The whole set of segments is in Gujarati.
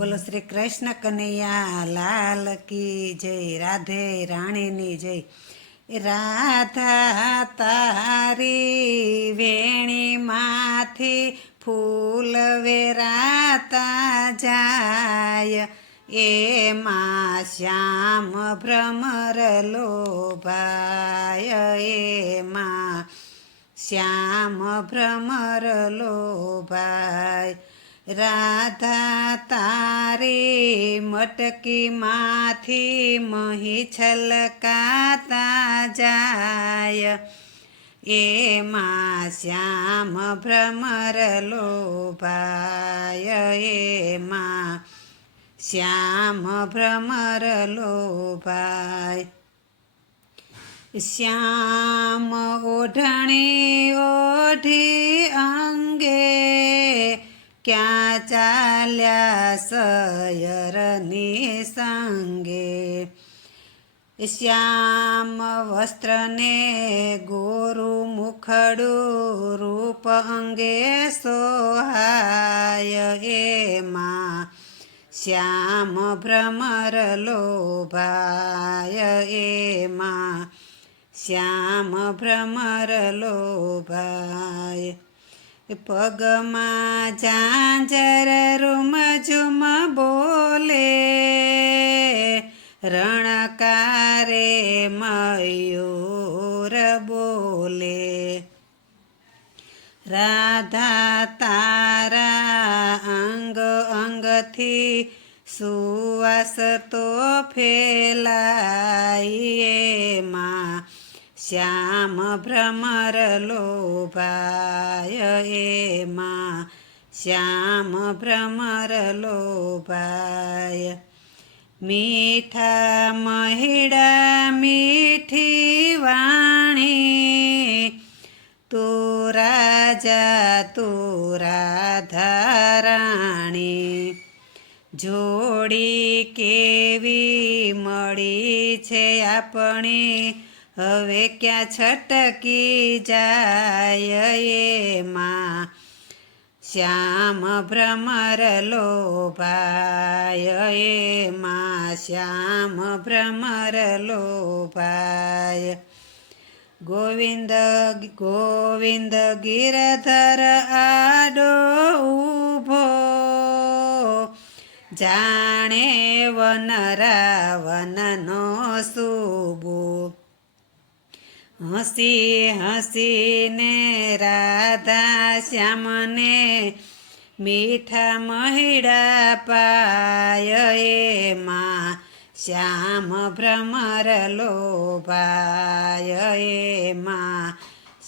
બોલો શ્રી કૃષ્ણ કનૈયા લાલ કી જય, રાધે રાણીની જય। રાધા તારી વેણીમાંથી ફૂલ વેરાતા જાય, એમાં શ્યામ ભ્રમર લોભાય, એમાં શ્યામ ભ્રમર લોભાય। રાધા તારી મટકીમાંથી મહી છલકાતા જાય, એમાં શ્યામ ભ્રમર લોભાય, એમાં શ્યામ ભ્રમર લોભાય। શ્યામ ઓઢણી ઓઢી અંગે ક્યાં ચાલ્યા સયરની સંગે, શ્યામ વસ્ત્રને ગોરું મુખડું રૂપ અંગે સોહાય, એમાં શ્યામ ભ્રમર લોભાય, એમાં શ્યામ ભ્રમર લોભાય। પગમાં ઝાંઝર રૂમ ઝુમ બોલે, રણકારે મયુર બોલે, રાધા તારા અંગ અંગથી સુવાસ તો ફેલાય, એમાં શ્યામ ભ્રમર લોભાય, એમાં શ્યામ ભ્રમર લોભાય। મીઠા મહિડા મીઠી વાણી, તું રાજા તું રાધા રાણી, જોડી કેવી મળી છે આપણી, હવે ક્યાં છટકી જાય, એમાં શ્યામ ભ્રમર લોભાય, એમાં શ્યામ ભ્રમર લોભાય। ગોવિંદ ગોવિંદ ગિરધર આડો ઊભો, જાણે વન રાવનનો શુભો, હસી હસીને રાધા શ્યામને મીઠા મહિડા પાય, એમાં શ્યામ ભ્રમર લોભાય, એમાં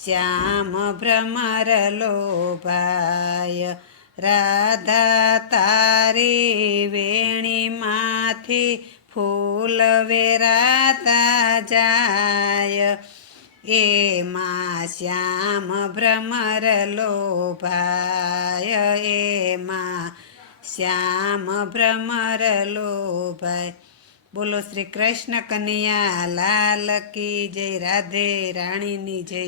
શ્યામ ભ્રમર લોભાય। રાધા તારી વેણીમાંથી ફૂલ વેરાતા જાય, એમાં શ્યામ ભ્રમર લોભાય, એમાં શ્યામ ભ્રમર લોભાય। બોલો શ્રી કૃષ્ણ કનૈયા લાલ કી જય, રાધે રાણીની જય।